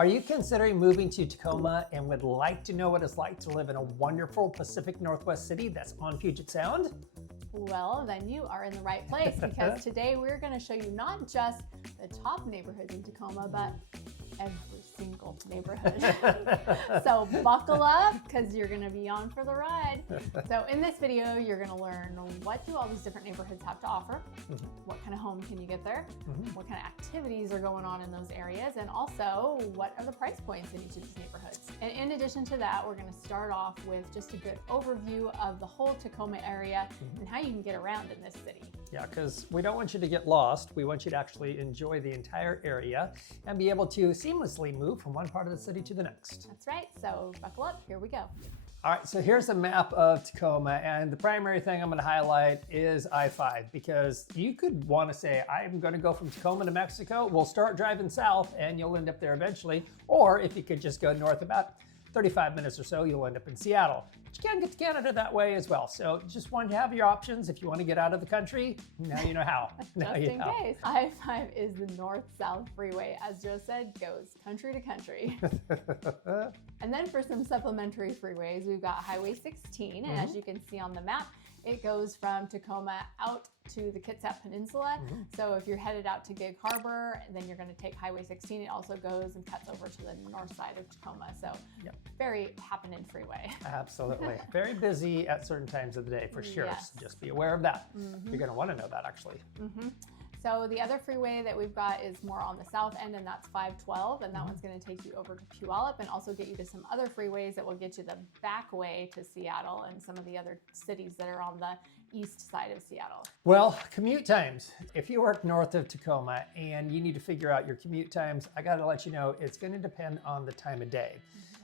Are you considering moving to Tacoma and would like to know what it's like to live in a wonderful Pacific Northwest city that's on Puget Sound? Well, then you are in the right place because today we're going to show you not just the top neighborhoods in Tacoma, but every single neighborhood. So buckle up because you're going to be on for the ride. So in this video, you're going to learn what do all these different neighborhoods have to offer, what kind of home can you get there, what kind of activities are going on in those areas, and also what are the price points in each of these neighborhoods. And in addition to that, we're going to start off with just a good overview of the whole Tacoma area and how you can get around in this city. Yeah, because we don't want you to get lost. We want you to actually enjoy the entire area and be able to seamlessly move from one part of the city to the next. That's right. So buckle up. Here we go. All right, so here's a map of Tacoma, and the primary thing I'm going to highlight is I-5, because you could want to say, I'm going to go from Tacoma to Mexico. We'll start driving south and you'll end up there eventually. Or if you could just go north about 35 minutes or so, you'll end up in Seattle. But you can get to Canada that way as well. So just wanted to have your options. If you want to get out of the country, now you know how. Just in case. I-5 is the north-south freeway, as Joe said, goes country to country. And then for some supplementary freeways, we've got Highway 16. And as you can see on the map, it goes from Tacoma out to the Kitsap Peninsula. So if you're headed out to Gig Harbor, then you're going to take Highway 16. It also goes and cuts over to the north side of Tacoma. So very happening freeway. Absolutely. Very busy at certain times of the day for sure. Yes. So just be aware of that. You're going to want to know that actually. So the other freeway that we've got is more on the south end, and that's 512, and that one's going to take you over to Puyallup and also get you to some other freeways that will get you the back way to Seattle and some of the other cities that are on the east side of Seattle. Well, commute times. If you work north of Tacoma and you need to figure out your commute times, I got to let you know it's going to depend on the time of day.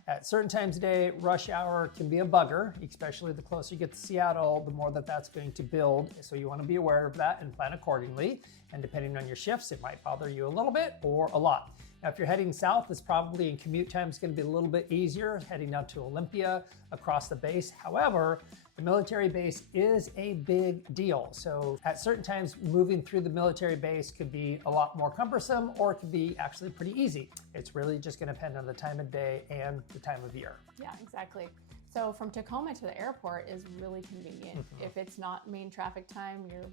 At certain times of day, rush hour can be a bugger, especially the closer you get to Seattle, the more that's going to build. So you want to be aware of that and plan accordingly. And depending on your shifts, it might bother you a little bit or a lot. Now, if you're heading south, it's probably in commute time is going to be a little bit easier, heading down to Olympia across the base. However, the military base is a big deal. So at certain times, moving through the military base could be a lot more cumbersome or it could be actually pretty easy. It's really just going to depend on the time of day and the time of year. Yeah, exactly. So from Tacoma to the airport is really convenient. If it's not main traffic time, you're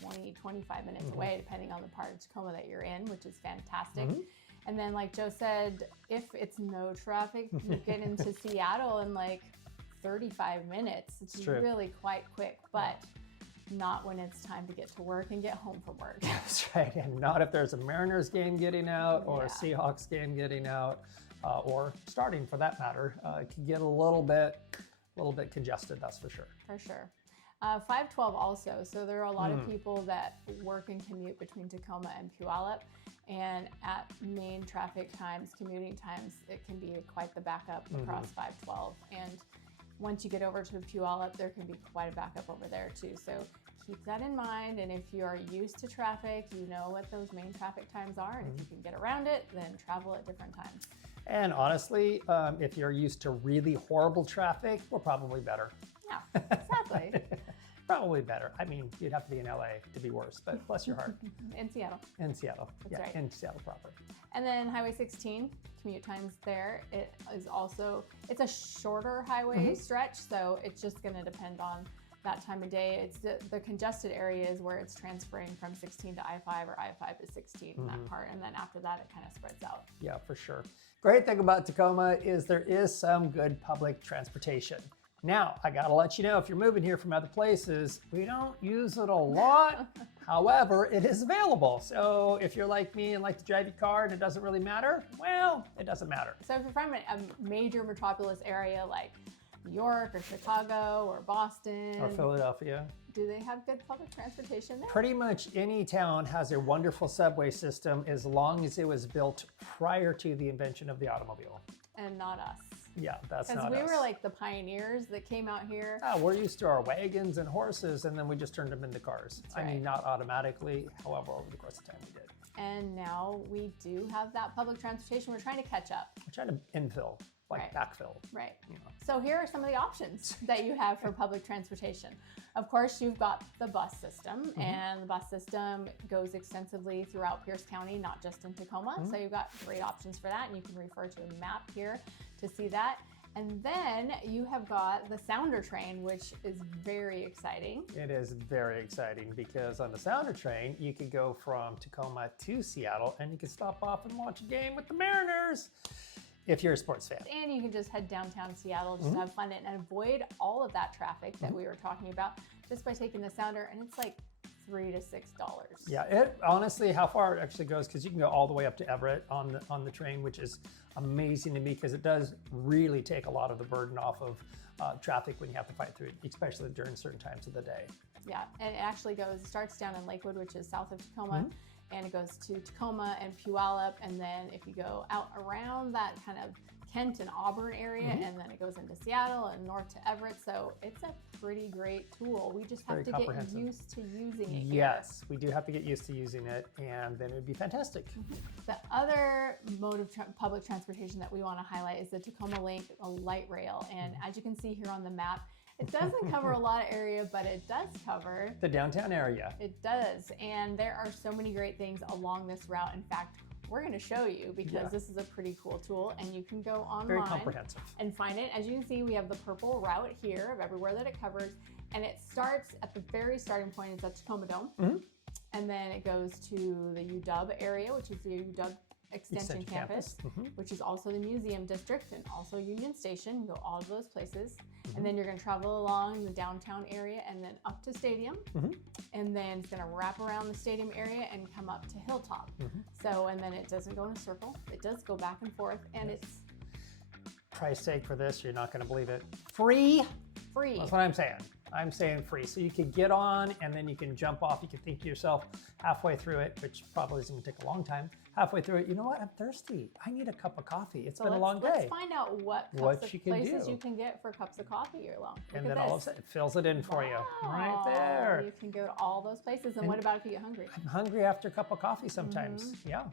20, 25 minutes away, depending on the part of Tacoma that you're in, which is fantastic. And then like Joe said, if it's no traffic, you get into Seattle in like 35 minutes. It's really quite quick, but not when it's time to get to work and get home from work. That's right, and not if there's a Mariners game getting out or a Seahawks game getting out, or starting for that matter. It can get a little bit congested, that's for sure. For sure. 512 also, so there are a lot of people that work and commute between Tacoma and Puyallup, and at main traffic times, commuting times, it can be quite the backup across 512. And once you get over to Puyallup, there can be quite a backup over there too. So keep that in mind, and if you are used to traffic, you know what those main traffic times are, and if you can get around it, then travel at different times. And honestly, if you're used to really horrible traffic, we're probably better. Yeah, exactly. Probably better. I mean, you'd have to be in LA to be worse, but bless your heart. In Seattle. In Seattle. That's right. In Seattle proper. And then Highway 16, commute times there. It is also, it's a shorter highway stretch, so it's just going to depend on that time of day. It's the congested areas where it's transferring from 16 to I-5 or I-5 to 16 in that part. And then after that, it kind of spreads out. Yeah, for sure. Great thing about Tacoma is there is some good public transportation. Now, I gotta let you know, if you're moving here from other places, we don't use it a lot. However, it is available. So if you're like me and like to drive your car and it doesn't really matter, well, it doesn't matter. So if you're from a major metropolis area like New York or Chicago or Boston or Philadelphia, do they have good public transportation there? Pretty much any town has a wonderful subway system as long as it was built prior to the invention of the automobile. And not us. Yeah, that's not us. Because we were like the pioneers that came out here. We're used to our wagons and horses, and then we just turned them into cars. I mean, not automatically, however, over the course of time we did. and now we do have that public transportation. We're trying to catch up. We're trying to infill, like backfill. Right. You know. So here are some of the options that you have for public transportation. Of course, you've got the bus system, and the bus system goes extensively throughout Pierce County, not just in Tacoma. So you've got great options for that, and you can refer to a map here to see that. And then you have got the Sounder train, which is very exciting. It is very exciting because on the Sounder train, you can go from Tacoma to Seattle, and you can stop off and watch a game with the Mariners if you're a sports fan. And you can just head downtown Seattle, just have fun and avoid all of that traffic that we were talking about just by taking the Sounder, and it's like $3 to $6. Yeah, it honestly, how far it actually goes, because you can go all the way up to Everett on the train, which is amazing to me because it does really take a lot of the burden off of traffic when you have to fight through it, especially during certain times of the day. Yeah, and it actually starts down in Lakewood, which is south of Tacoma, and it goes to Tacoma and Puyallup, and then if you go out around that kind of Kent and Auburn area, and then it goes into Seattle and north to Everett. So it's a pretty great tool. We just have to get used to using it. Yes, we do have to get used to using it, and then it would be fantastic. The other mode of public transportation that we want to highlight is the Tacoma Link, a light rail. And as you can see here on the map, it doesn't cover a lot of area, but it does cover the downtown area. It does. And there are so many great things along this route. In fact, we're going to show you because this is a pretty cool tool, and you can go online Very comprehensive. And find it. As you can see, we have the purple route here of everywhere that it covers, and it starts at the very starting point is at Tacoma Dome, and then it goes to the UW area, which is the UW Extension Campus, which is also the Museum District and also Union Station. You go all of those places, and then you're going to travel along the downtown area and then up to Stadium, and then it's going to wrap around the Stadium area and come up to Hilltop. So, and then it doesn't go in a circle. It does go back and forth, and it's price tag for this, you're not going to believe it. Free. That's what I'm saying. I'm saying free. So you can get on and then you can jump off. You can think to yourself halfway through it, which probably isn't going to take a long time. Halfway through it, you know what? I'm thirsty. I need a cup of coffee. It's been a long day. Let's find out what places you can get for cups of coffee year long. And then all of a sudden it fills it in for you right there. You can go to all those places. And what about if you get hungry? I'm hungry after a cup of coffee sometimes. Yeah.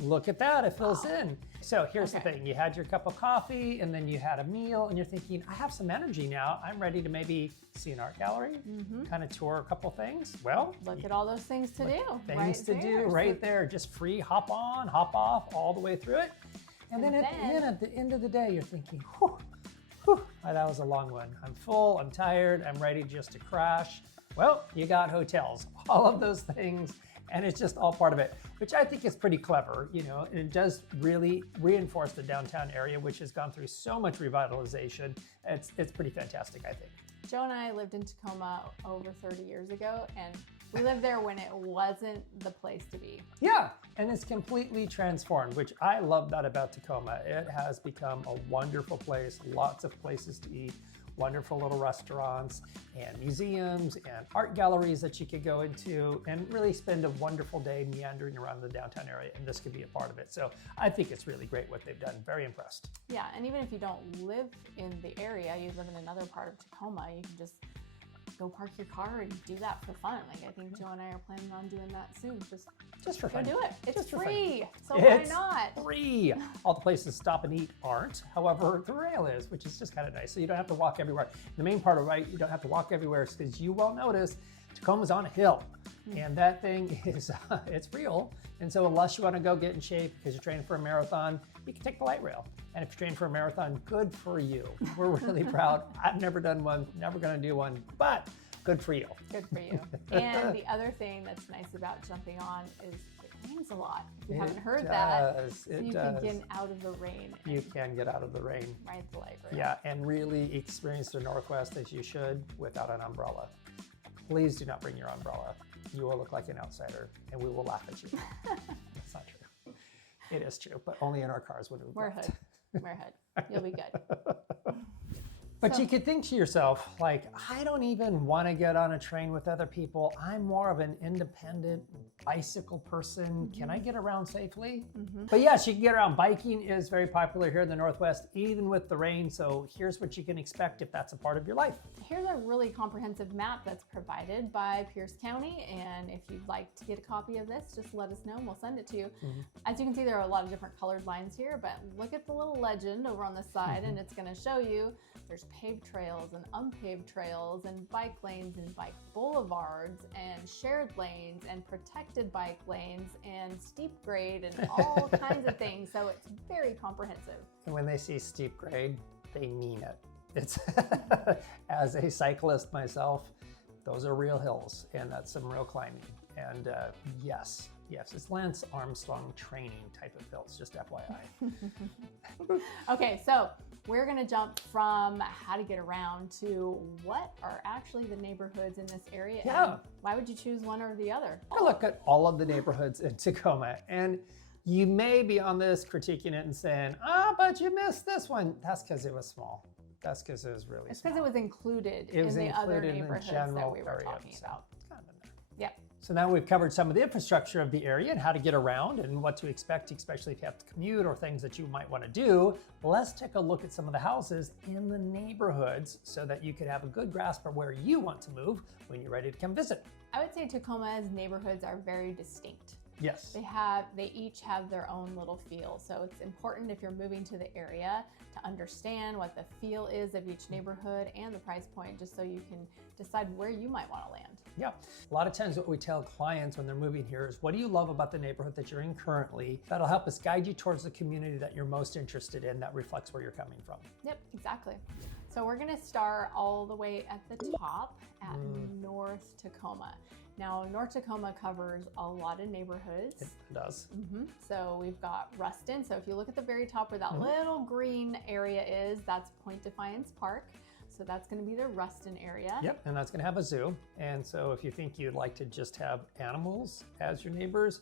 Look at that, it fills in. So here's the thing, you had your cup of coffee and then you had a meal and you're thinking, I have some energy now. I'm ready to maybe see an art gallery, kind of tour a couple things. Well, look at all those things to do. Things to do right there, just free, hop on, hop off, all the way through it. And then at the end of the day, you're thinking, whew, that was a long one. I'm full, I'm tired, I'm ready just to crash. Well, you got hotels, all of those things. And it's just all part of it, which I think is pretty clever, you know, and it does really reinforce the downtown area, which has gone through so much revitalization. It's pretty fantastic, I think. Joe and I lived in Tacoma over 30 years ago, and we lived there when it wasn't the place to be. Yeah, and it's completely transformed, which I love that about Tacoma. It has become a wonderful place, lots of places to eat, wonderful little restaurants and museums and art galleries that you could go into and really spend a wonderful day meandering around the downtown area, and this could be a part of it. So I think it's really great what they've done. Very impressed. Yeah, and even if you don't live in the area, you live in another part of Tacoma, you can just go park your car and do that for fun. Like, I think Joe and I are planning on doing that soon. Just for fun. Go do it. It's free. So why not? Free. All the places to stop and eat aren't. However, the rail is, which is just kind of nice. So you don't have to walk everywhere. The main part of it, you don't have to walk everywhere because you will notice Tacoma's on a hill. And that thing is, it's real. And so unless you want to go get in shape because you're training for a marathon, you can take the light rail. And if you're training for a marathon, good for you. We're really proud. I've never done one, never going to do one, but good for you. Good for you. And the other thing that's nice about jumping on is it rains a lot. If you haven't heard that, so you can get out of the rain. You can get out of the rain. Ride the light rail. Yeah, and really experience the Northwest as you should without an umbrella. Please do not bring your umbrella. You will look like an outsider, and we will laugh at you. That's not true. It is true, but only in our cars when we Wear hood. Wear hood. You'll be good. But you could think to yourself, like, I don't even want to get on a train with other people. I'm more of an independent bicycle person. Can I get around safely? But yes, you can get around. Biking is very popular here in the Northwest, even with the rain. So here's what you can expect if that's a part of your life. Here's a really comprehensive map that's provided by Pierce County. And if you'd like to get a copy of this, just let us know and we'll send it to you. As you can see, there are a lot of different colored lines here, but look at the little legend over on the side and it's going to show you there's paved trails and unpaved trails and bike lanes and bike boulevards and shared lanes and protected bike lanes and steep grade and all kinds of things. So it's very comprehensive. And when they see steep grade, they mean it. It's as a cyclist myself, those are real hills and that's some real climbing. And yes, it's Lance Armstrong training type of hills, just FYI. Okay, so we're gonna jump from how to get around to what are actually the neighborhoods in this area. Yeah. And why would you choose one or the other? I look at all of the neighborhoods in Tacoma and you may be on this critiquing it and saying, but you missed this one. That's because it was small. That's because it was really It's small. because it was included It was in the other included in the neighborhoods that general we were area, talking so about. it's kind of in there. Yep. So now we've covered some of the infrastructure of the area and how to get around and what to expect, especially if you have to commute or things that you might want to do. Let's take a look at some of the houses in the neighborhoods so that you can have a good grasp of where you want to move when you're ready to come visit. I would say Tacoma's neighborhoods are very distinct. Yes. They each have their own little feel. So it's important if you're moving to the area to understand what the feel is of each neighborhood and the price point, just so you can decide where you might want to land. Yeah. A lot of times what we tell clients when they're moving here is, what do you love about the neighborhood that you're in currently? That'll help us guide you towards the community that you're most interested in that reflects where you're coming from. Yep, exactly. So we're gonna start all the way at the top at North Tacoma. Now, North Tacoma covers a lot of neighborhoods. It does. So we've got Ruston. So if you look at the very top where that little green area is, that's Point Defiance Park. So that's going to be the Ruston area. Yep, and that's going to have a zoo. And so if you think you'd like to just have animals as your neighbors,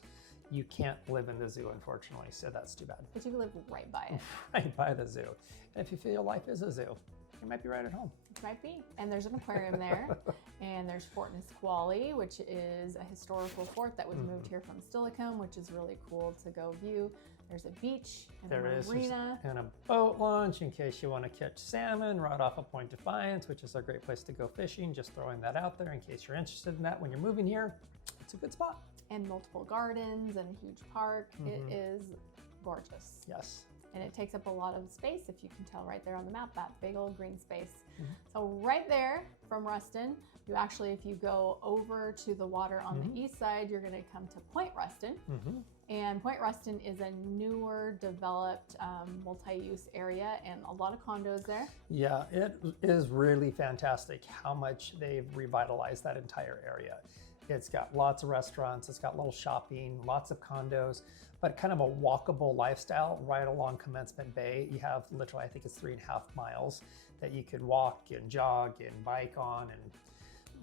you can't live in the zoo, unfortunately. So that's too bad. But you can live right by it. Right by the zoo. And if you feel your life is a zoo, you might be right at home. It might be. And there's an aquarium there. And there's Fort Nisqually, which is a historical fort that was moved here from Steilacoom, which is really cool to go view. There's a beach and a marina. And a boat launch in case you want to catch salmon right off of Point Defiance, which is a great place to go fishing. Just throwing that out there in case you're interested in that when you're moving here. It's a good spot. And multiple gardens and a huge park. It is gorgeous. Yes. And it takes up a lot of space, if you can tell right there on the map, that big old green space. So right there from Ruston, you actually, if you go over to the water on the east side, you're gonna come to Point Ruston. And Point Ruston is a newer developed multi-use area and a lot of condos there. Yeah, it is really fantastic how much they've revitalized that entire area. It's got lots of restaurants, it's got little shopping, lots of condos, but kind of a walkable lifestyle right along Commencement Bay. You have literally, I think it's 3.5 miles that you could walk and jog and bike on and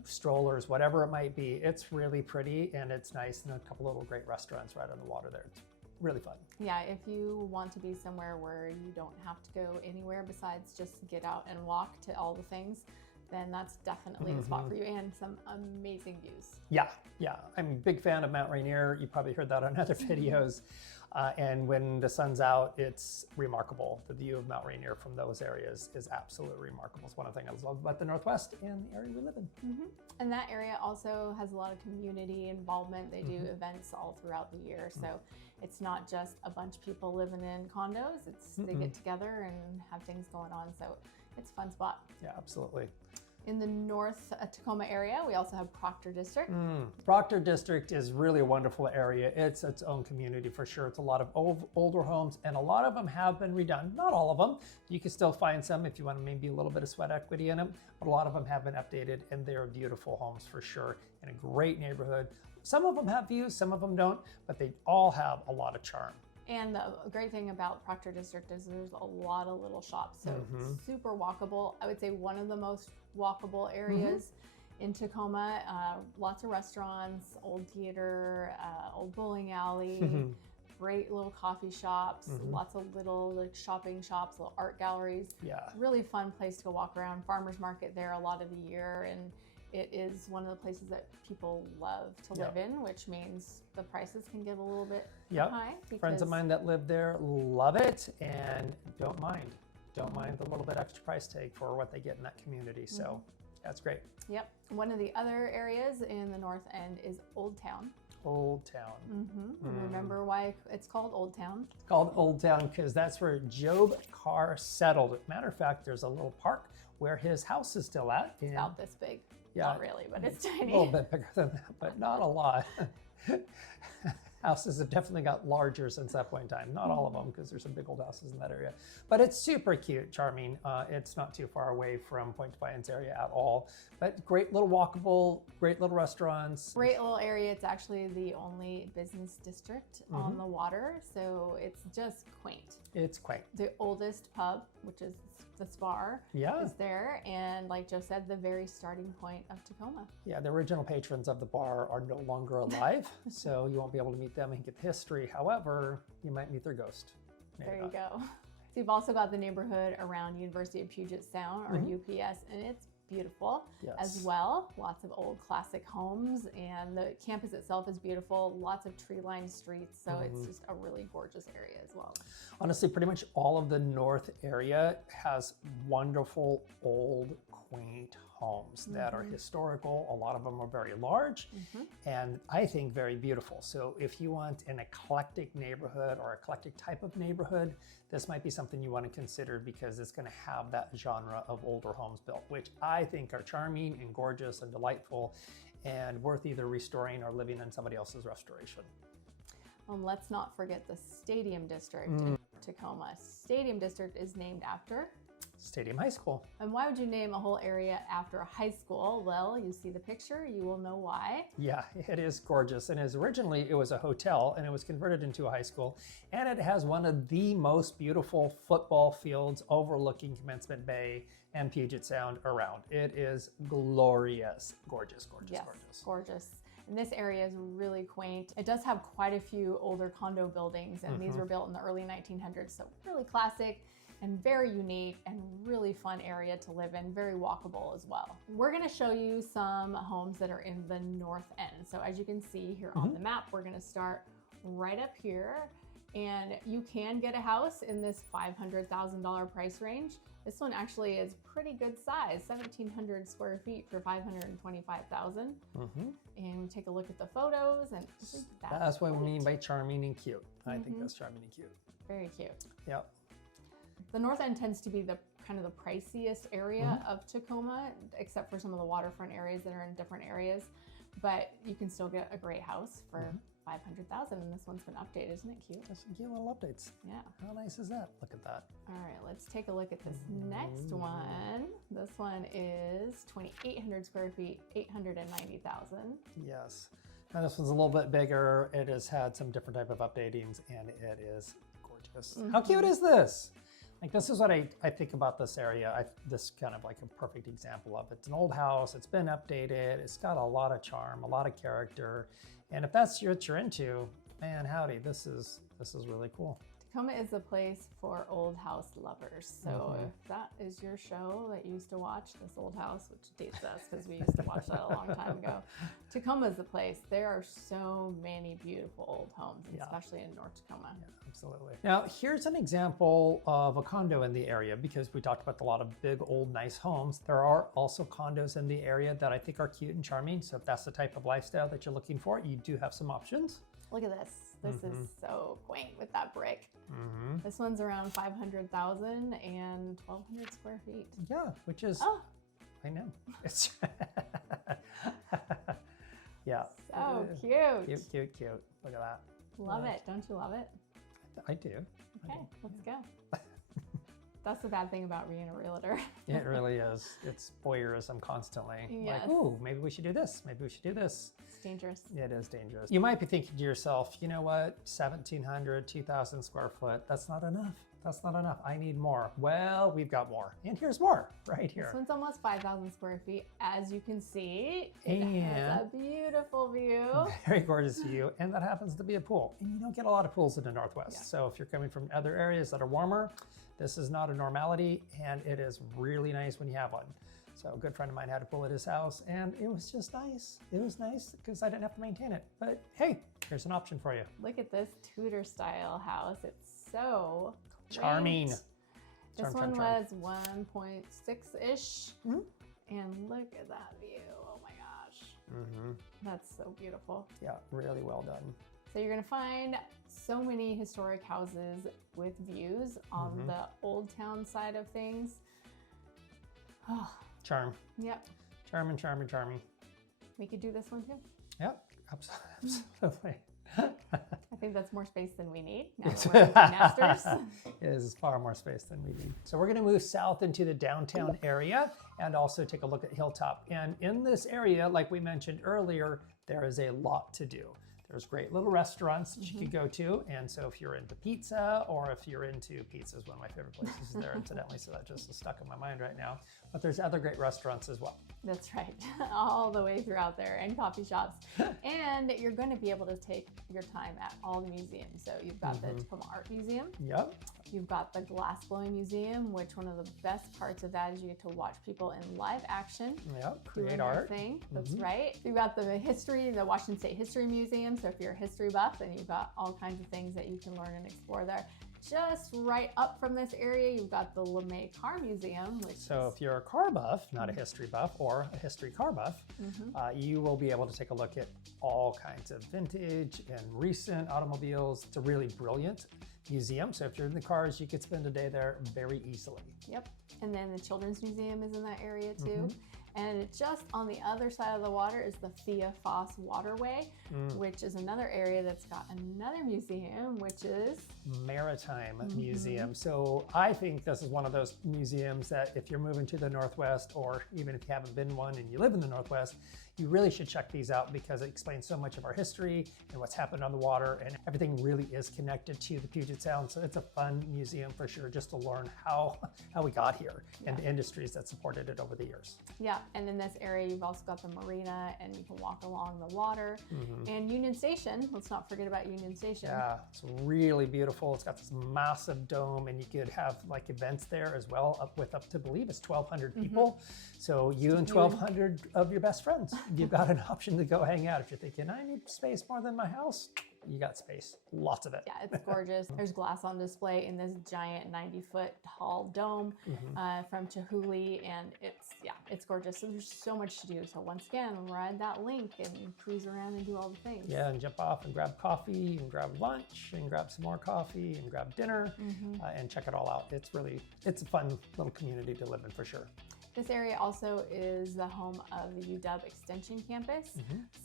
strollers, whatever it might be. It's really pretty and it's nice, and a couple little great restaurants right on the water there. It's really fun. Yeah, if you want to be somewhere where you don't have to go anywhere besides just get out and walk to all the things, then that's definitely the spot for you, and some amazing views. Yeah. I'm a big fan of Mount Rainier. You probably heard that on other videos. And when the sun's out, it's remarkable. The view of Mount Rainier from those areas is absolutely remarkable. It's one of the things I love about the Northwest and the area we live in. And that area also has a lot of community involvement. They do events all throughout the year. So it's not just a bunch of people living in condos. It's they get together and have things going on. So it's a fun spot. Yeah, absolutely. In the North Tacoma area, we also have Proctor District. Proctor District is really a wonderful area. It's its own community for sure. It's a lot of older homes, and a lot of them have been redone. Not all of them. You can still find some if you want maybe a little bit of sweat equity in them, but a lot of them have been updated, and they're beautiful homes for sure in a great neighborhood. Some of them have views, some of them don't, but they all have a lot of charm. And the great thing about Proctor District is there's a lot of little shops, so it's super walkable. I would say one of the most walkable areas in Tacoma. Lots of restaurants, old theater, old bowling alley, great little coffee shops, lots of little like shopping shops, little art galleries. Yeah. Really fun place to go walk around. Farmers market there a lot of the year, and it is one of the places that people love to live in, which means the prices can get a little bit high. Friends of mine that live there love it and don't mind the little bit extra price tag for what they get in that community. So that's great. Yep. One of the other areas in the North End is Old Town. Old Town. Remember why it's called Old Town? It's called Old Town because that's where Job Carr settled. Matter of fact, there's a little park where his house is still at. It's about this big. Yeah, not really, but it's tiny. A little bit bigger than that, but not a lot. Houses have definitely got larger since that point in time. Not all of them, because there's some big old houses in that area. But it's super cute, charming. It's not too far away from Point Defiance area at all. But great little walkable, great little restaurants. Great little area. It's actually the only business district on the water, so it's just quaint. It's quaint. The oldest pub, which is the Spar, is there, and like Joe said, the very starting point of Tacoma. Yeah, the original patrons of the bar are no longer alive, so you won't be able to meet them and get the history. However, you might meet their ghost. Maybe there not. you go. So you've also got the neighborhood around University of Puget Sound, or UPS, and it's beautiful as well. Lots of old classic homes, and the campus itself is beautiful. Lots of tree-lined streets, so it's just a really gorgeous area as well. Honestly, pretty much all of the north area has wonderful old quaint homes that are historical. A lot of them are very large and I think very beautiful. So if you want an eclectic neighborhood or eclectic type of neighborhood, this might be something you want to consider because it's going to have that genre of older homes built, which I think are charming and gorgeous and delightful and worth either restoring or living in somebody else's restoration. Let's not forget the Stadium District in Tacoma. Stadium District is named after Stadium High School. And why would you name a whole area after a high school? Well, you see the picture, you will know why. Yeah, it is gorgeous. And originally it was a hotel and it was converted into a high school. And it has one of the most beautiful football fields overlooking Commencement Bay and Puget Sound around. It is glorious. Gorgeous, gorgeous, yes, gorgeous. Gorgeous. And this area is really quaint. It does have quite a few older condo buildings, and these were built in the early 1900s. So really classic and very unique and really fun area to live in, very walkable as well. We're gonna show you some homes that are in the North End. So as you can see here on the map, we're gonna start right up here, and you can get a house in this $500,000 price range. This one actually is pretty good size, 1,700 square feet for $525,000. And we take a look at the photos, and that's what we mean by charming and cute. I think that's charming and cute. Very cute. Yep. The North End tends to be the kind of the priciest area of Tacoma, except for some of the waterfront areas that are in different areas. But you can still get a great house for $500,000, and this one's been updated. Isn't it cute? That's some cute little updates. Yeah. How nice is that? Look at that. All right, let's take a look at this next one. This one is 2,800 square feet, $890,000. Yes. Now this one's a little bit bigger. It has had some different type of updatings, and it is gorgeous. How cute is this? Like, this is what I think about this area. This kind of like a perfect example of it. It's an old house. It's been updated. It's got a lot of charm, a lot of character. And if that's what you're into, man, howdy, this is really cool. Tacoma is a place for old house lovers. So if that is your show that you used to watch, this old house, which dates us because we used to watch that a long time ago, Tacoma is the place. There are so many beautiful old homes, especially in North Tacoma. Yeah, absolutely. Now, here's an example of a condo in the area, because we talked about a lot of big, old, nice homes. There are also condos in the area that I think are cute and charming. So if that's the type of lifestyle that you're looking for, you do have some options. Look at this. This is so quaint with that brick. This one's around $500,000 and 1,200 square feet. Yeah, which is, I know. It's yeah. So cute. Cute. Look at that. Love it. Don't you love it? I do. Okay, let's go. That's the bad thing about being a realtor. It really is. It's voyeurism constantly. Yes. Like, ooh, maybe we should do this. Maybe we should do this. It's dangerous. It is dangerous. You might be thinking to yourself, you know what, 1,700, 2,000 square foot, that's not enough. that's not enough. I need more. Well, we've got more. And here's more right here. This one's almost 5,000 square feet. As you can see, it And has a beautiful view. very gorgeous view. And that happens to be a pool. And you don't get a lot of pools in the Northwest. Yeah. So if you're coming from other areas that are warmer, this is not a normality. And it is really nice when you have one. So a good friend of mine had a pool at his house, and it was just nice. It was nice because I didn't have to maintain it. But hey, here's an option for you. Look at this Tudor style house. It's so Charming. great. This Charm, one charm. was 1.6-ish. Mhm. And look at that view. Oh my gosh. Mm-hmm. That's so beautiful. Yeah, really well done. So you're gonna find so many historic houses with views on the old town side of things. Oh, Charm. yep. Charming, charming, charming. We could do this one too. Yep, absolutely. I think that's more space than we need now that we're empty nesters. It is far more space than we need. So we're going to move south into the downtown area and also take a look at Hilltop. And in this area, like we mentioned earlier, there is a lot to do. There's great little restaurants that you could go to. And so if you're into pizza, or if you're into pizza is one of my favorite places there, incidentally, so that just is stuck in my mind right now. But there's other great restaurants as well. That's right, all the way throughout there, and coffee shops. And you're going to be able to take your time at all the museums. So you've got the Tacoma Art Museum. Yep. You've got the Glass Blowing Museum, which one of the best parts of that is you get to watch people in live action. Yep. Doing Create their art. thing. That's right. You've got the Washington State History Museum. So if you're a history buff, then you've got all kinds of things that you can learn and explore there. Just right up from this area, you've got the LeMay Car Museum, which So if you're a car buff, not a history buff, or a history car buff, you will be able to take a look at all kinds of vintage and recent automobiles. It's a really brilliant museum. So if you're in the cars, you could spend a day there very easily. Yep. And then the Children's Museum is in that area too. And just on the other side of the water is the Thea Foss Waterway, which is another area that's got another museum, which is Maritime Museum. So I think this is one of those museums that if you're moving to the Northwest, or even if you haven't been one and you live in the Northwest, you really should check these out because it explains so much of our history and what's happened on the water, and everything really is connected to the Puget Sound. So it's a fun museum for sure, just to learn how we got here and the industries that supported it over the years. Yeah, and in this area, you've also got the marina, and you can walk along the water. And Union Station, let's not forget about Union Station. Yeah, it's really beautiful. It's got this massive dome, and you could have like events there as well, up to believe it's 1,200 people. So you and 1,200 of your best friends, you've got an option to go hang out. If you're thinking, I need space more than my house, you got space, lots of it. Yeah, it's gorgeous. There's glass on display in this giant 90-foot tall dome from Chihuly, and it's gorgeous. So there's so much to do. So once again, ride that link and cruise around and do all the things. Yeah, and jump off and grab coffee and grab lunch and grab some more coffee and grab dinner and check it all out. It's a fun little community to live in for sure. This area also is the home of the UW Extension Campus.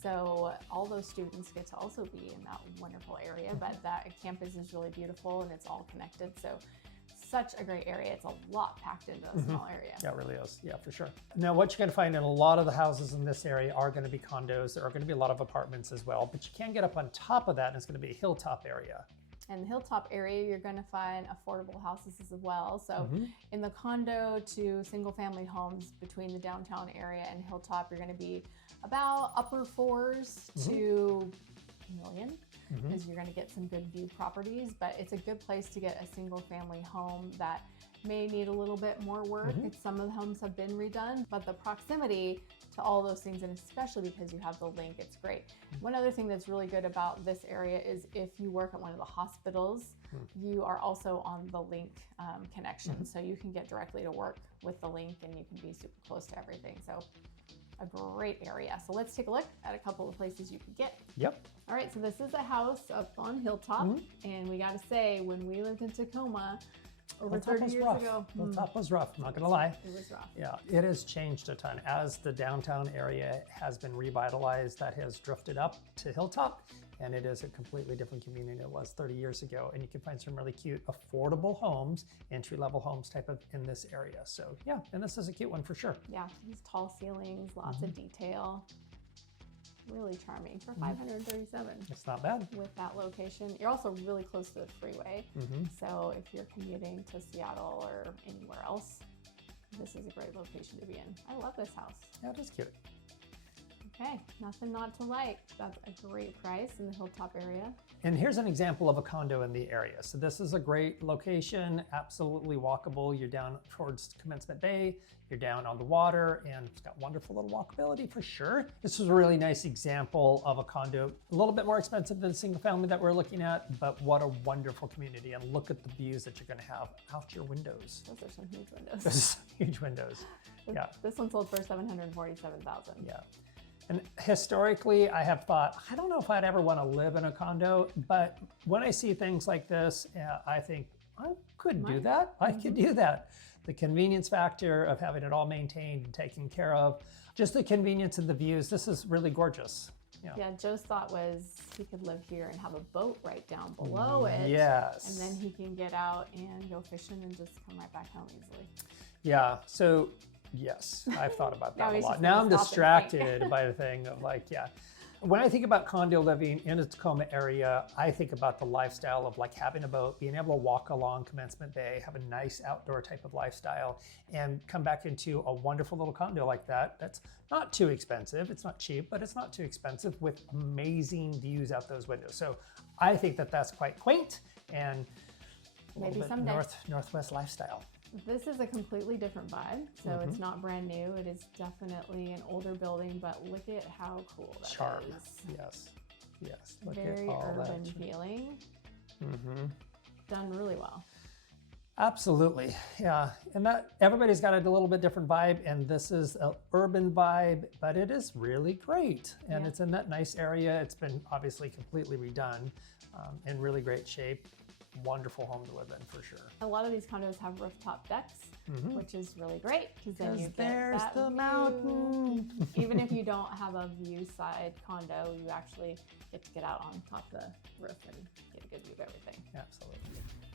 So all those students get to also be in that wonderful area, but that campus is really beautiful and it's all connected. So such a great area. It's a lot packed into a small area. Yeah, it really is. Yeah, for sure. Now, what you're going to find in a lot of the houses in this area are going to be condos. There are going to be a lot of apartments as well, but you can get up on top of that, and it's going to be a hilltop area. In the Hilltop area, you're going to find affordable houses as well. So in the condo to single family homes between the downtown area and Hilltop, you're going to be about upper fours to $1 million, because you're going to get some good view properties, but it's a good place to get a single family home that may need a little bit more work. Some of the homes have been redone, but the proximity to all those things, and especially because you have the link, it's great. One other thing that's really good about this area is if you work at one of the hospitals, you are also on the link connection. So you can get directly to work with the link and you can be super close to everything. So a great area. So let's take a look at a couple of places you could get. Yep. All right, so this is a house up on Hilltop. And we got to say, when we lived in Tacoma, over 30 years ago. Hilltop was rough, I'm not gonna lie. It was rough. Yeah, it has changed a ton. As the downtown area has been revitalized, that has drifted up to Hilltop, and it is a completely different community than it was 30 years ago. And you can find some really cute, affordable homes, entry-level homes type of in this area. So yeah, and this is a cute one for sure. Yeah, these tall ceilings, lots of detail. Really charming for $537 It's not bad. with that location. You're also really close to the freeway. Mm-hmm. So if you're commuting to Seattle or anywhere else, this is a great location to be in. I love this house. Yeah, it is cute. Okay, nothing not to like. That's a great price in the Hilltop area. And here's an example of a condo in the area. So this is a great location, absolutely walkable. You're down towards Commencement Bay, you're down on the water, and it's got wonderful little walkability for sure. This is a really nice example of a condo, a little bit more expensive than single family that we're looking at, but what a wonderful community. And look at the views that you're gonna have out your windows. Those are some huge windows. Those are some huge windows. Yeah. This one sold for $747,000. Yeah. And historically, I have thought, I don't know if I'd ever want to live in a condo, but when I see things like this, I think, I could do that. I could do that. The convenience factor of having it all maintained and taken care of, just the convenience of the views. This is really gorgeous. Yeah, Joe's thought was he could live here and have a boat right down below it. Yes. And then he can get out and go fishing and just come right back home easily. Yeah, so yes, I've thought about that Now a he's lot. just Now gonna I'm stop and distracted by the thing of like, yeah. When I think about condo living in the Tacoma area, I think about the lifestyle of like having a boat, being able to walk along Commencement Bay, have a nice outdoor type of lifestyle, and come back into a wonderful little condo like that. That's not too expensive. It's not cheap, but it's not too expensive with amazing views out those windows. So I think that that's quite quaint and a Maybe little bit someday. Northwest lifestyle. This is a completely different vibe. So it's not brand new. It is definitely an older building, but look at how cool that Charm. is. Yes. Yes. Look Very at all urban that. feeling. Mm-hmm. Done really well. Absolutely, yeah. And that everybody's got a little bit different vibe, and this is an urban vibe, but it is really great. And it's in that nice area. It's been obviously completely redone, in really great shape. Wonderful home to live in for sure. A lot of these condos have rooftop decks, which is really great because then you get there's that the view. mountain. Even if you don't have a view side condo, you actually get to get out on top of the roof and get a good view of everything. Absolutely.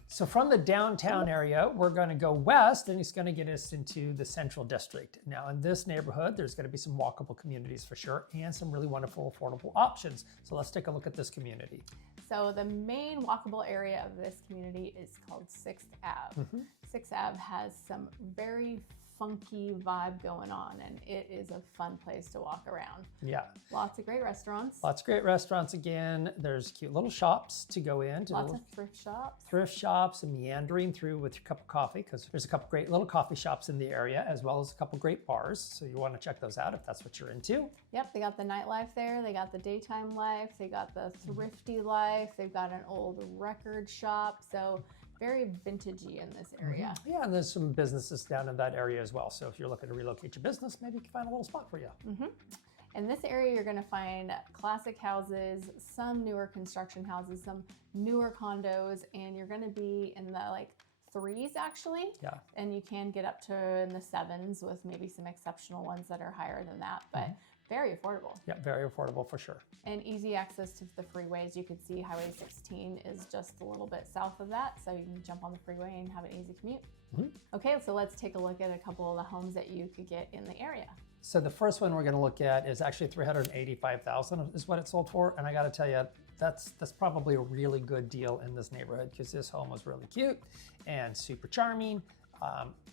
So from the downtown area, we're going to go west, and it's going to get us into the central district. Now in this neighborhood, there's going to be some walkable communities for sure, and some really wonderful affordable options. So let's take a look at this community. So the main walkable area of this community is called 6th Ave. 6th Ave has some very funky vibe going on, and it is a fun place to walk around. Yeah. Lots of great restaurants. Lots of great restaurants again. There's cute little shops to go in. Lots of thrift shops. Thrift shops and meandering through with your cup of coffee, because there's a couple great little coffee shops in the area, as well as a couple great bars. So you want to check those out if that's what you're into. Yep, they got the nightlife there. They got the daytime life. They got the thrifty life. They've got an old record shop. So very vintagey in this area. Yeah, and there's some businesses down in that area as well. So if you're looking to relocate your business, maybe you can find a little spot for you. In this area, you're going to find classic houses, some newer construction houses, some newer condos, and you're going to be in the like 3s actually. Yeah. And you can get up to in the 7s with maybe some exceptional ones that are higher than that, but very affordable. Yeah, very affordable for sure. And easy access to the freeways. You can see Highway 16 is just a little bit south of that, so you can jump on the freeway and have an easy commute. Okay, so let's take a look at a couple of the homes that you could get in the area. So the first one we're going to look at is actually $385,000 is what it sold for, and I got to tell you, that's probably a really good deal in this neighborhood, because this home was really cute and super charming.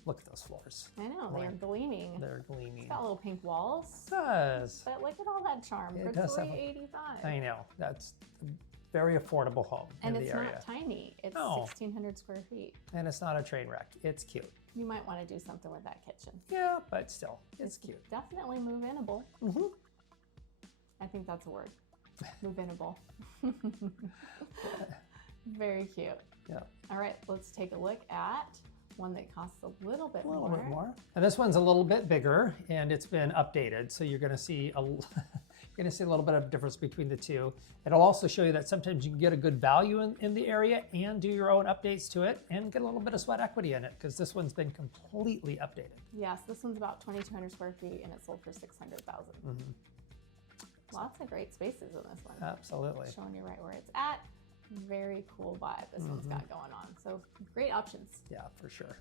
Look at those floors. I know, they're gleaming. They're gleaming. It's got little pink walls. It does. But look at all that charm for It does have $385. I know. That's a very affordable home And in it's the area. not tiny. It's No. 1,600 square feet. And it's not a train wreck. It's cute. You might want to do something with that kitchen. Yeah, but still, it's cute. Definitely move-inable. I think that's a word. Move-inable. Very cute. Yeah. All right, let's take a look at one that costs a little bit more. A little bit more. And this one's a little bit bigger, and it's been updated. So you're going to see a little bit of difference between the two. It'll also show you that sometimes you can get a good value in the area and do your own updates to it and get a little bit of sweat equity in it, because this one's been completely updated. Yes, this one's about 2,200 square feet, and it sold for $600,000. Lots of great spaces in this one. Absolutely. Showing you right where it's at. Very cool vibe this one's got going on. So great options. Yeah, for sure.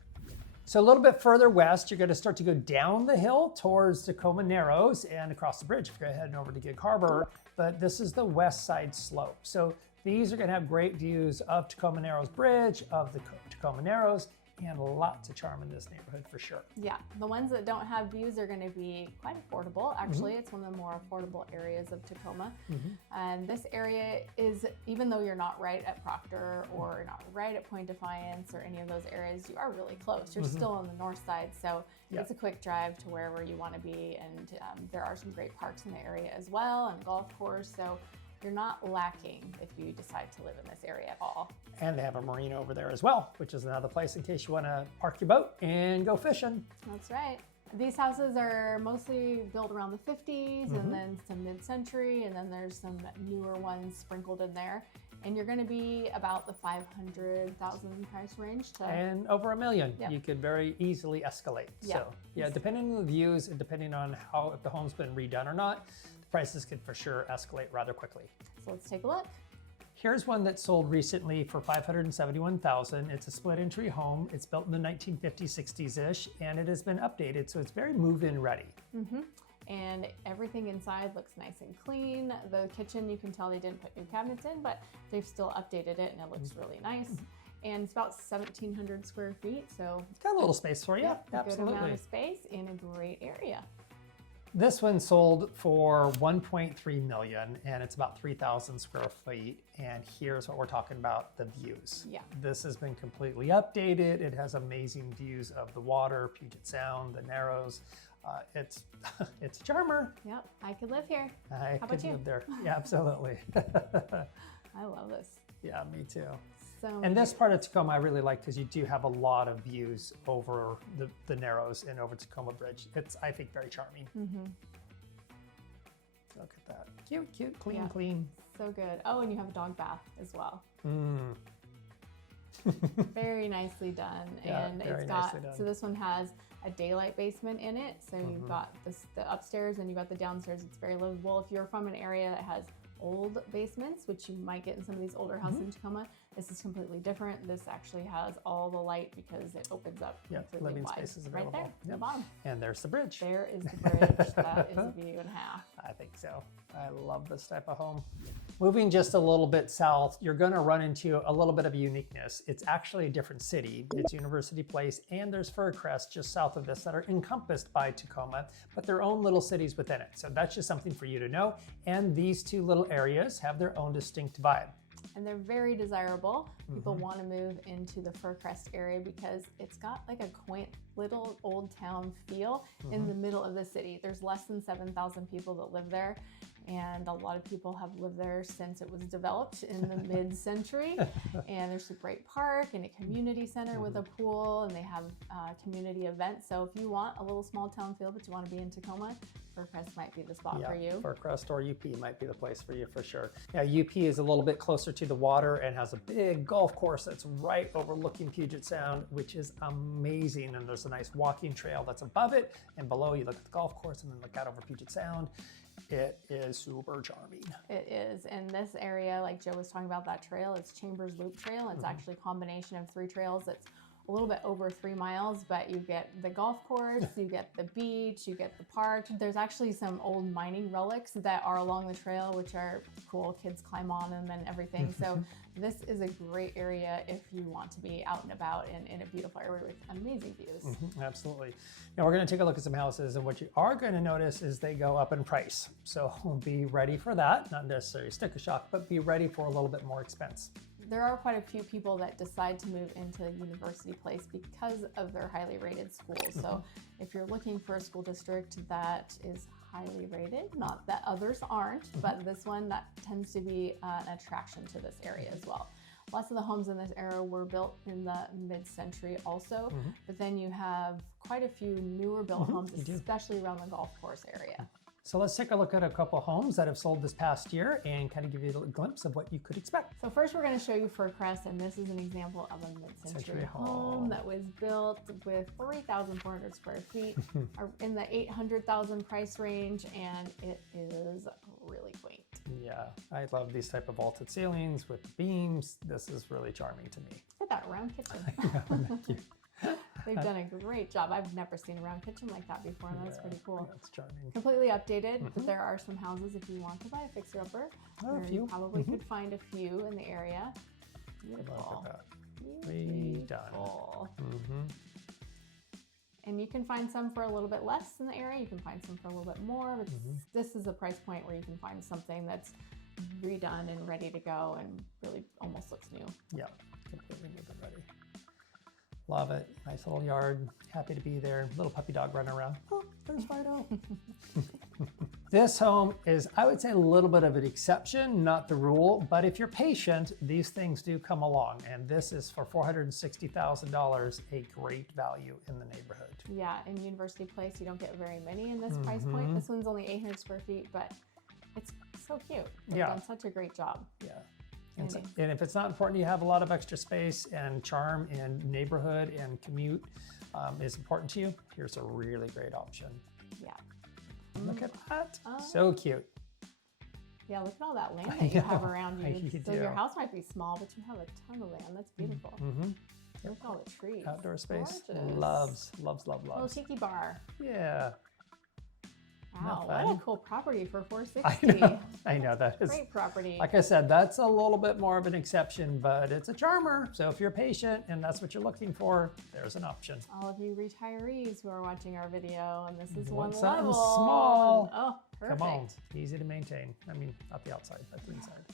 So a little bit further west, you're going to start to go down the hill towards Tacoma Narrows and across the bridge if you're heading over to Gig Harbor. But this is the west side slope. So these are going to have great views of Tacoma Narrows Bridge, of the Tacoma Narrows, and lots of charm in this neighborhood for sure. Yeah, the ones that don't have views are going to be quite affordable. Actually, it's one of the more affordable areas of Tacoma. And this area is, even though you're not right at Proctor or you're not right at Point Defiance or any of those areas, you are really close. You're still on the north side, so it's a quick drive to wherever you want to be. And there are some great parks in the area as well, and a golf course. So you're not lacking if you decide to live in this area at all. And they have a marina over there as well, which is another place in case you want to park your boat and go fishing. That's right. These houses are mostly built around the 50s and then some mid-century, and then there's some newer ones sprinkled in there. And you're going to be about the 500,000 price range. And over $1 million. You could very easily escalate. Yeah. So yeah, depending on the views and depending on how, if the home's been redone or not, the prices could for sure escalate rather quickly. So let's take a look. Here's one that sold recently for $571,000. It's a split entry home. It's built in the 1950s, 60s-ish, and it has been updated, so it's very move-in ready. And everything inside looks nice and clean. The kitchen, you can tell they didn't put new cabinets in, but they've still updated it and it looks really nice. And it's about 1,700 square feet, so It's got a little space for you. a good Absolutely. amount of space in a great area. This one sold for $1.3 million, and it's about 3,000 square feet. And here's what we're talking about, the views. Yeah. This has been completely updated. It has amazing views of the water, Puget Sound, the Narrows. It's a charmer. Yep, I could live here. I How could about you? live there. Yeah, absolutely. I love this. Yeah, me too. So And this part of Tacoma I really like because you do have a lot of views over the Narrows and over Tacoma Bridge. It's, I think, very charming. Look at that. Cute, cute, clean, Yeah. clean. so good. Oh, and you have a dog bath as well. Mm. Very nicely done. Yeah, And very it's got, nicely done. so this one has a daylight basement in it. So you've got the upstairs and you've got the downstairs. It's very livable. If you're from an area that has old basements, which you might get in some of these older houses in Tacoma, this is completely different. This actually has all the light because it opens up completely living wide. space is Right available. there, at the Yep. bottom. And there's the bridge. There is the bridge. That is a view and a half. I think so. I love this type of home. Moving just a little bit south, you're going to run into a little bit of uniqueness. It's actually a different city. It's University Place, and there's Fircrest just south of this that are encompassed by Tacoma, but their own little cities within it. So that's just something for you to know. And these two little areas have their own distinct vibe. And they're very desirable. People want to move into the Fircrest area because it's got like a quaint little old town feel in the middle of the city. There's less than 7,000 people that live there. And a lot of people have lived there since it was developed in the mid-century. And there's a great park and a community center with a pool, and they have community events. So if you want a little small town feel, but you want to be in Tacoma, Fircrest might be the spot for you. Fircrest or UP might be the place for you for sure. Now, UP is a little bit closer to the water and has a big golf course that's right overlooking Puget Sound, which is amazing. And there's a nice walking trail that's above it, and below you look at the golf course and then look out over Puget Sound. It is super charming. It is. And this area, like Joe was talking about, that trail, it's Chambers Loop Trail. It's actually a combination of 3 trails. It's a little bit over 3 miles, but you get the golf course, you get the beach, you get the park. There's actually some old mining relics that are along the trail, which are cool. Kids climb on them and everything. So this is a great area if you want to be out and about in a beautiful area with amazing views. Absolutely. Now we're going to take a look at some houses, and what you are going to notice is they go up in price. So be ready for that. Not necessarily sticker shock, but be ready for a little bit more expense. There are quite a few people that decide to move into University Place because of their highly rated schools. So if you're looking for a school district that is highly rated, not that others aren't, but this one, that tends to be an attraction to this area as well. Lots of the homes in this area were built in the mid-century also, but then you have quite a few newer built homes, especially around the golf course area. So let's take a look at a couple homes that have sold this past year and kind of give you a glimpse of what you could expect. So first we're going to show you Fircrest, and this is an example of a mid-century home that was built with 3,400 square feet in the 800,000 price range, and it is really quaint. Yeah, I love these type of vaulted ceilings with beams. This is really charming to me. Look at that round kitchen. Thank you. They've done a great job. I've never seen a round kitchen like that before, and that's pretty cool. That's charming. Completely updated, but there are some houses if you want to buy a fixer-upper. Oh, a you few. probably could find a few in the area. Beautiful. Look at that. Beautiful. And you can find some for a little bit less in the area. You can find some for a little bit more, but this is a price point where you can find something that's redone and ready to go and really almost looks new. Yeah, completely move-in ready. Love it. Nice little yard. Happy to be there. Little puppy dog running around. Oh, there's Fido. This home is, I would say, a little bit of an exception, not the rule. But if you're patient, these things do come along. And this is for $460,000, a great value in the neighborhood. Yeah, in University Place, you don't get very many in this price point. This one's only 800 square feet, but it's so cute. They've done such a great job. Yeah. And if it's not important, you have a lot of extra space and charm and neighborhood and commute is important to you, here's a really great option. Yeah. Look at that. So cute. Yeah, look at all that land that you have around you. You So do. your house might be small, but you have a ton of land. That's beautiful. Look at all the trees. Outdoor space. Gorgeous. Loves. Little tiki bar. Yeah. Wow, fun? what a cool property for $460. I know that is. Great property. Like I said, that's a little bit more of an exception, but it's a charmer. So if you're patient and that's what you're looking for, there's an option. All of you retirees who are watching our video, and this is one Want something level. small. Oh, perfect. Come on. Easy to maintain. I mean, not the outside, but the inside.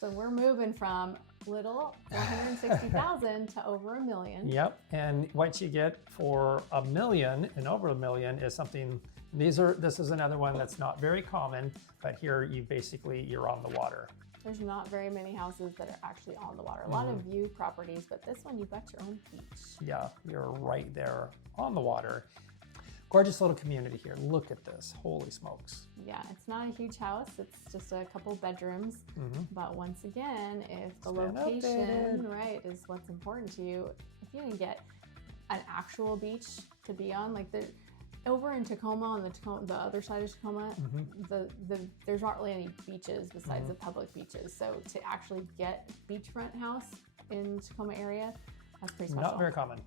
So we're moving from little 460,000 to over $1 million. Yep. And what you get for $1 million and over $1 million is something. This is another one that's not very common, but here you're on the water. There's not very many houses that are actually on the water. A lot of view properties, but this one you've got your own beach. Yeah, you're right there on the water. Gorgeous little community here. Look at this. Holy smokes. Yeah, it's not a huge house. It's just a couple bedrooms. But once again, if the location, right, is what's important to you, if you can get an actual beach to be on, like over in Tacoma, on the other side of Tacoma, there's not really any beaches besides the public beaches. So to actually get beachfront house in Tacoma area, that's pretty special. Not very common.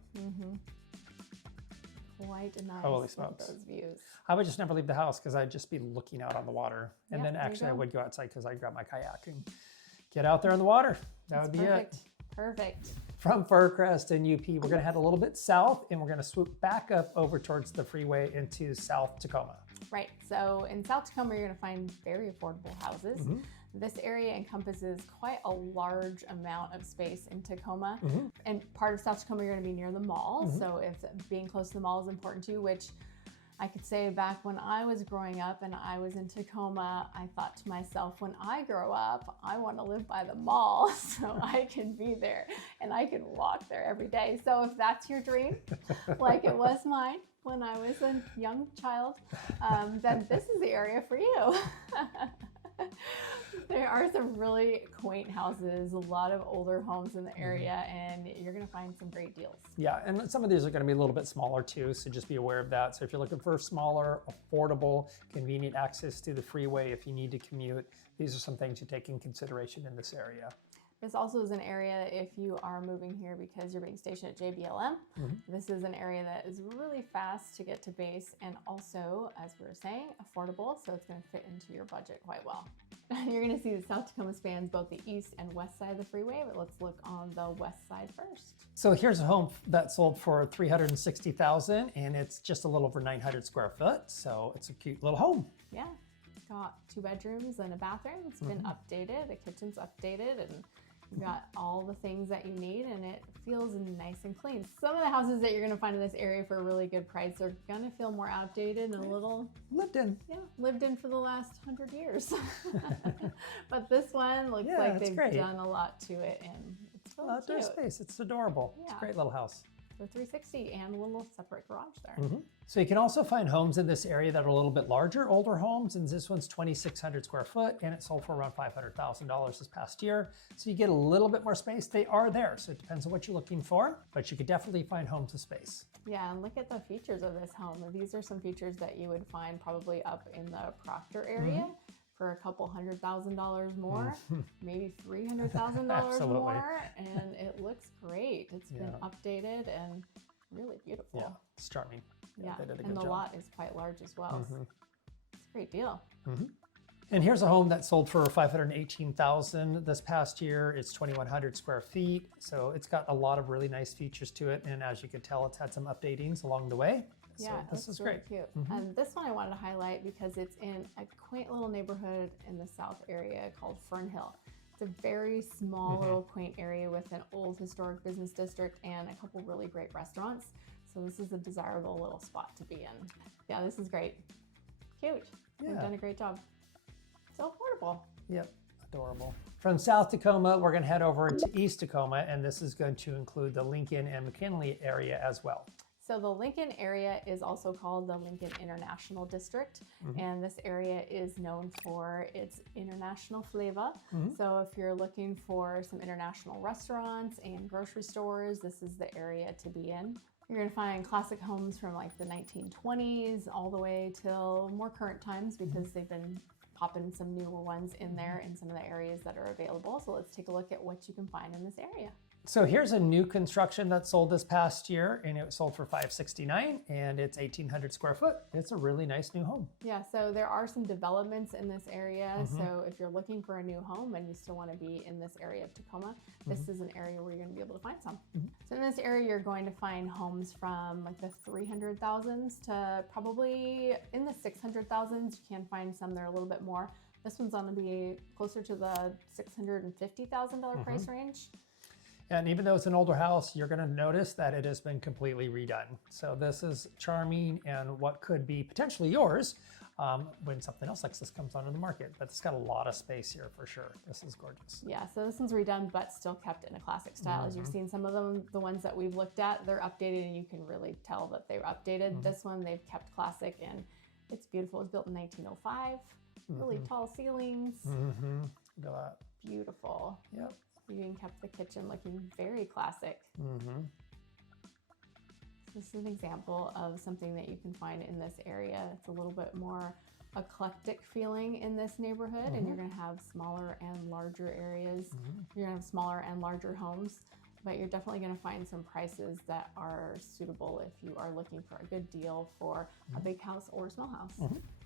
Quite nice. Holy smokes. Those views. I would just never leave the house because I'd just be looking out on the water. And then actually I go. would go outside because I'd grab my kayak and get out there in the water. That would be Perfect. it. Perfect. From Fircrest and UP, we're going to head a little bit south and we're going to swoop back up over towards the freeway into South Tacoma. Right. So in South Tacoma, you're going to find very affordable houses. This area encompasses quite a large amount of space in Tacoma. And part of South Tacoma, you're going to be near the mall. So if being close to the mall is important to you, which I could say back when I was growing up and I was in Tacoma, I thought to myself, when I grow up, I want to live by the mall so I can be there and I can walk there every day. So if that's your dream, like it was mine when I was a young child, then this is the area for you. There are some really quaint houses, a lot of older homes in the area, and you're going to find some great deals. Yeah, and some of these are going to be a little bit smaller too, so just be aware of that. So if you're looking for smaller, affordable, convenient access to the freeway if you need to commute, these are some things to take in consideration in this area. This also is an area if you are moving here because you're being stationed at JBLM. This is an area that is really fast to get to base and also, as we were saying, affordable, so it's going to fit into your budget quite well. You're going to see that South Tacoma spans both the east and west side of the freeway, but let's look on the west side first. So here's a home that sold for $360,000 and it's just a little over 900 square foot, so it's a cute little home. Yeah, it's got 2 bedrooms and a bathroom. It's been updated, the kitchen's updated, and you've got all the things that you need, and it feels nice and clean. Some of the houses that you're going to find in this area for a really good price are going to feel more outdated and a little lived in. Yeah, lived in for the last 100 years. But this one looks like they've done a lot to it, and it's really Outdoor cute. space. It's adorable. It's a great little house. For $360 and a little separate garage there. So you can also find homes in this area that are a little bit larger, older homes, and this one's 2,600 square foot, and it sold for around $500,000 this past year. So you get a little bit more space. They are there, so it depends on what you're looking for, but you could definitely find homes with space. Yeah, and look at the features of this home. These are some features that you would find probably up in the Proctor area. For a couple $100,000 more, maybe $300,000 more, and it looks great. It's been updated, and really beautiful. Yeah, it's charming. Yeah, they did a and good the job. lot is quite large as well. So it's a great deal. And here's a home that sold for $518,000 this past year. It's 2,100 square feet, so it's got a lot of really nice features to it. And as you can tell, it's had some updatings along the way. So Yeah, this is really great. cute. And this one I wanted to highlight because it's in a quaint little neighborhood in the south area called Fern Hill. It's a very small little quaint area with an old historic business district and a couple really great restaurants. So this is a desirable little spot to be in. Yeah, this is great. Cute. You've Yeah. done a great job. So affordable. Yep, adorable. From South Tacoma, we're going to head over to East Tacoma, and this is going to include the Lincoln and McKinley area as well. So the Lincoln area is also called the Lincoln International District, and this area is known for its international flavor. So if you're looking for some international restaurants and grocery stores, this is the area to be in. You're going to find classic homes from like the 1920s all the way till more current times because they've been popping some newer ones in there in some of the areas that are available. So let's take a look at what you can find in this area. So here's a new construction that sold this past year, and it sold for $569,000, and it's 1,800 square foot. It's a really nice new home. Yeah, so there are some developments in this area. So if you're looking for a new home and you still want to be in this area of Tacoma, this is an area where you're going to be able to find some. So in this area, you're going to find homes from like the 300,000s to probably in the 600,000s. You can find some that are a little bit more. This one's going to be closer to the $650,000 price range. And even though it's an older house, you're going to notice that it has been completely redone. So this is charming and what could be potentially yours when something else like this comes onto the market. But it's got a lot of space here for sure. This is gorgeous. Yeah, so this one's redone, but still kept in a classic style. As you've seen some of them, the ones that we've looked at, they're updated and you can really tell that they were updated. This one, they've kept classic and it's beautiful. It was built in 1905, really tall ceilings, Look at that. beautiful. Yep. You even kept the kitchen looking very classic. This is an example of something that you can find in this area. It's a little bit more eclectic feeling in this neighborhood, and you're going to have smaller and larger areas. You're going to have smaller and larger homes, but you're definitely going to find some prices that are suitable if you are looking for a good deal for a big house or a small house.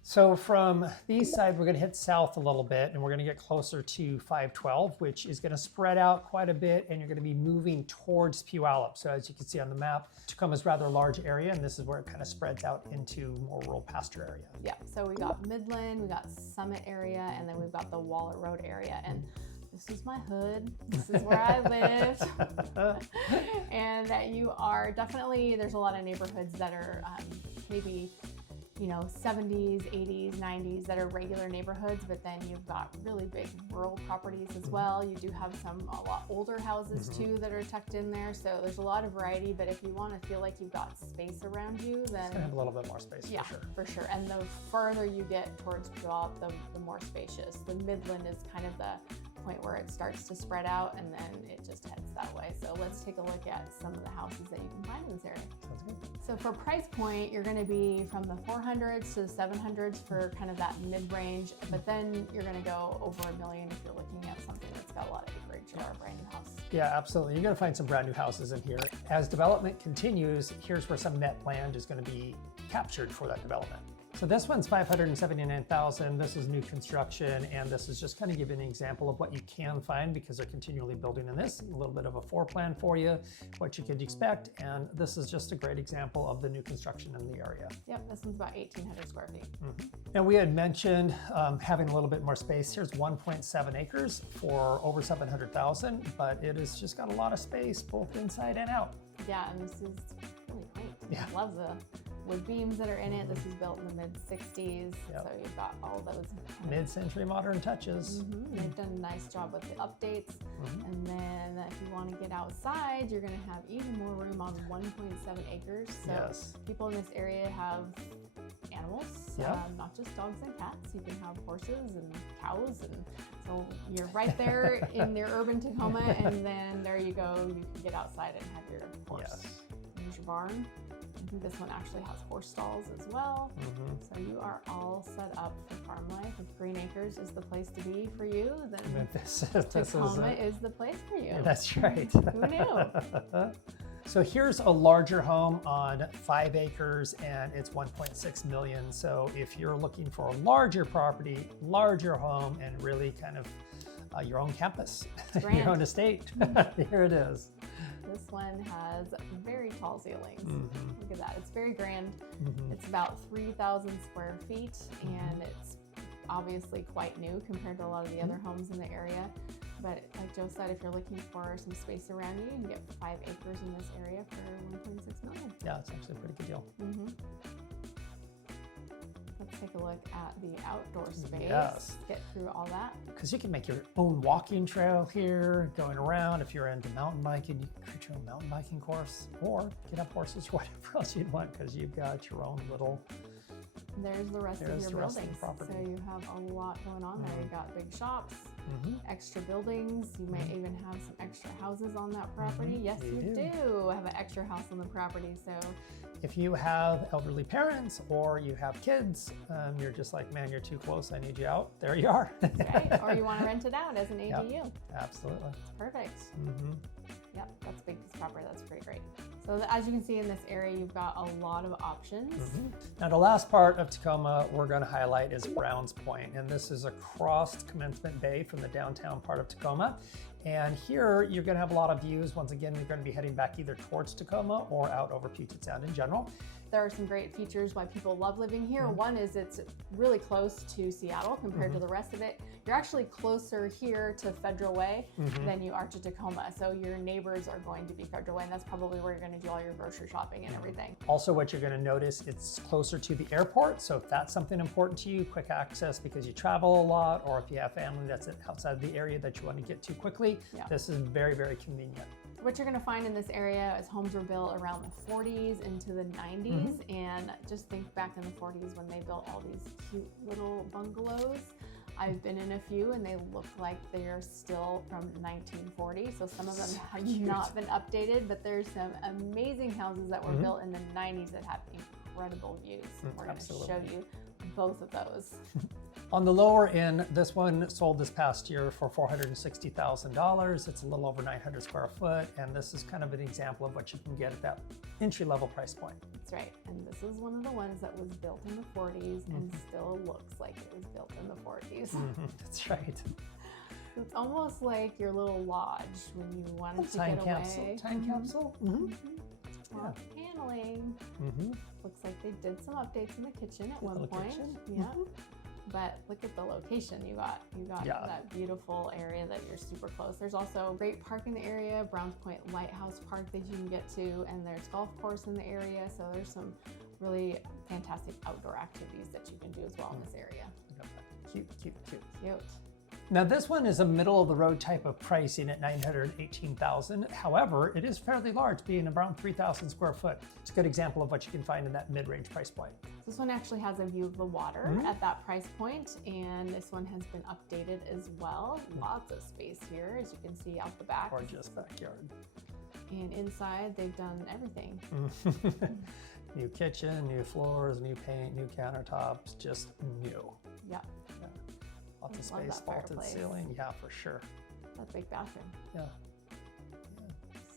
So from the east side, we're going to hit south a little bit, and we're going to get closer to 512, which is going to spread out quite a bit, and you're going to be moving towards Puyallup. So as you can see on the map, Tacoma's a rather large area, and this is where it kind of spreads out into more rural pasture area. Yeah, so we got Midland, we got Summit area, and then we've got the Waller Road area. And this is my hood. This is where I live. And that you are definitely, there's a lot of neighborhoods that are maybe, you know, 70s, 80s, 90s that are regular neighborhoods, but then you've got really big rural properties as well. You do have a lot older houses too that are tucked in there. So there's a lot of variety, but if you want to feel like you've got space around you, then It's going to have a little bit more space for sure. for sure. And the further you get towards Puyallup, the more spacious. The Midland is kind of the point where it starts to spread out and then it just heads that way. So let's take a look at some of the houses that you can find in this area. Sounds good. So for price point, you're going to be from the 400s to the 700s for kind of that mid-range, but then you're going to go over $1 million if you're looking at something that's got a lot of acreage or a brand new house. Yeah, absolutely. You're going to find some brand new houses in here. As development continues, here's where some net land is going to be captured for that development. So this one's $579,000. This is new construction, and this is just kind of giving an example of what you can find because they're continually building in this. A little bit of a floor plan for you, what you could expect, and this is just a great example of the new construction in the area. Yep, this one's about 1,800 square feet. And we had mentioned having a little bit more space. Here's 1.7 acres for over $700,000, but it has just got a lot of space both inside and out. Yeah, and this is really quaint. Yeah. I love the wood beams that are in it. This was built in the mid-60s, so you've got all those Mid-century modern touches. They've done a nice job with the updates. And then if you want to get outside, you're going to have even more room on 1.7 acres. So Yes. people in this area have animals, not just dogs and cats. You can have horses and cows, and so you're right there in near urban Tacoma, and then there you go. You can get outside and have your horse. Yes. There's your barn. I think this one actually has horse stalls as well. So you are all set up for farm life. If Green Acres is the place to be for you, then This Tacoma is the place for you. That's right. Who knew? So here's a larger home on 5 acres and it's 1.6 million. So if you're looking for a larger property, larger home, and really kind of your own campus, your own estate, here it is. This one has very tall ceilings. Mm-hmm. Look at that. It's very grand. Mm-hmm. It's about 3,000 square feet, and it's obviously quite new compared to a lot of the other homes in the area. But like Joe said, if you're looking for some space around you, you can get 5 acres in this area for 1.6 million. Yeah, it's actually a pretty good deal. Mm-hmm. Let's take a look at the outdoor space. Yes. Get through all that. Because you can make your own walking trail here, going around. If you're into mountain biking, you can create your own mountain biking course, or get up horses, whatever else you'd want, because you've got your own little. There's the rest of your buildings. Property. So you have a lot going on there. You've got big shops, extra buildings. You might even have some extra houses on that property. Yes, you do have an extra house on the property. So if you have elderly parents or you have kids, you're just like, man, you're too close, I need you out. There you are. That's right. Or you want to rent it out as an ADU. Yep, absolutely. Perfect. Yep, that's a big piece of property. That's pretty great. So as you can see in this area, you've got a lot of options. Now the last part of Tacoma we're going to highlight is Browns Point, and this is across Commencement Bay from the downtown part of Tacoma. And here you're going to have a lot of views. Once again, you're going to be heading back either towards Tacoma or out over Puget Sound in general. There are some great features why people love living here. One is it's really close to Seattle compared to the rest of it. You're actually closer here to Federal Way than you are to Tacoma. So your neighbors are going to be Federal Way, and that's probably where you're going to do all your grocery shopping and everything. Also, what you're going to notice, it's closer to the airport. So if that's something important to you, quick access because you travel a lot, or if you have family that's outside the area that you want to get to quickly, this is very, very convenient. What you're going to find in this area is homes were built around the 40s into the 90s, and just think back in the 40s when they built all these cute little bungalows. I've been in a few and they look like they're still from 1940, so some of them have not been updated, but there's some amazing houses that were built in the 90s that have incredible views. We're going to show you both of those. On the lower end, this one sold this past year for $460,000. It's a little over 900 square foot, and this is kind of an example of what you can get at that entry-level price point. That's right, and this is one of the ones that was built in the 40s and still looks like it was built in the 40s. That's right. It's almost like your little lodge when you wanted to get away. Time capsule. Paneling. Looks like they did some updates in the kitchen at one point. Yeah. But look at the location. You got that beautiful area that you're super close. There's also great park in the area, Browns Point Lighthouse Park that you can get to, and there's golf course in the area. So there's some really fantastic outdoor activities that you can do as well in this area. Cute, cute, cute. Cute. Now this one is a middle of the road type of pricing at $918,000. However, it is fairly large, being around 3,000 square foot. It's a good example of what you can find in that mid-range price point. This one actually has a view of the water at that price point, and this one has been updated as well. Lots of space here, as you can see out the back. Gorgeous backyard. And inside, they've done everything. New kitchen, new floors, new paint, new countertops, just new. Yep. Lots of space, vaulted ceiling. Yeah, for sure. That big bathroom. Yeah.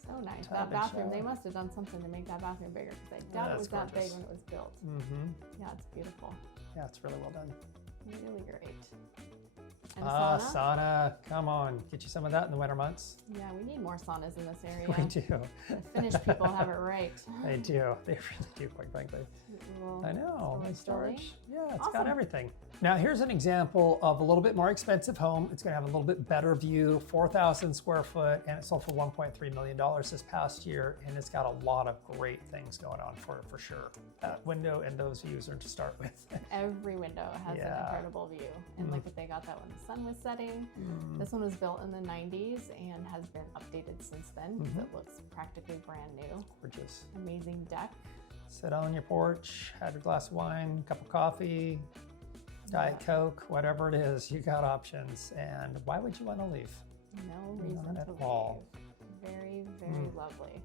So nice. That bathroom, they must have done something to make that bathroom bigger, because I doubt it was that big when it was built. Yeah, it's beautiful. Yeah, it's really well done. Really great. And a sauna. Sauna. Come on, get you some of that in the winter months. Yeah, we need more saunas in this area. We do. The Finnish people have it right. They do. They really do, quite frankly. I know. My storage. Yeah, it's got everything. Now here's an example of a little bit more expensive home. It's going to have a little bit better view, 4,000 square foot, and it sold for $1.3 million this past year. And it's got a lot of great things going on for sure. That window and those views are to start with. Every window has an incredible view. And look at, they got that when the sun was setting. This one was built in the 90s and has been updated since then, because it looks practically brand new. Gorgeous. Amazing deck. Sit on your porch, have your glass of wine, cup of coffee, Diet Coke, whatever it is, you got options. And why would you want to leave? No reason Not to at all. leave. Very, very lovely.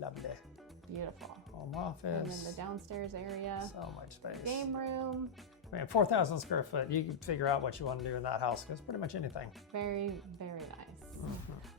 Lovely. Beautiful. Home office. And then the downstairs area. So much space. Game room. I mean, 4,000 square foot, you can figure out what you want to do in that house, because pretty much anything. Very, very nice.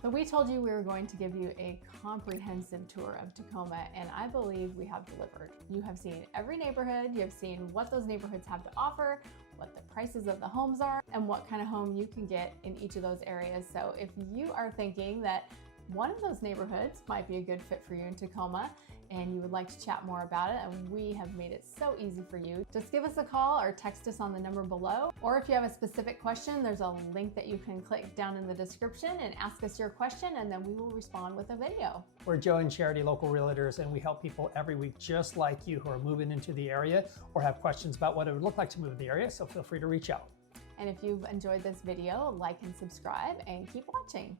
But we told you we were going to give you a comprehensive tour of Tacoma, and I believe we have delivered. You have seen every neighborhood, you have seen what those neighborhoods have to offer, what the prices of the homes are, and what kind of home you can get in each of those areas. So if you are thinking that one of those neighborhoods might be a good fit for you in Tacoma, and you would like to chat more about it, and we have made it so easy for you, just give us a call or text us on the number below. Or if you have a specific question, there's a link that you can click down in the description and ask us your question, and then we will respond with a video. We're Joe and Charity Local Realtors, and we help people every week just like you who are moving into the area or have questions about what it would look like to move in the area, so feel free to reach out. And if you've enjoyed this video, like and subscribe and keep watching.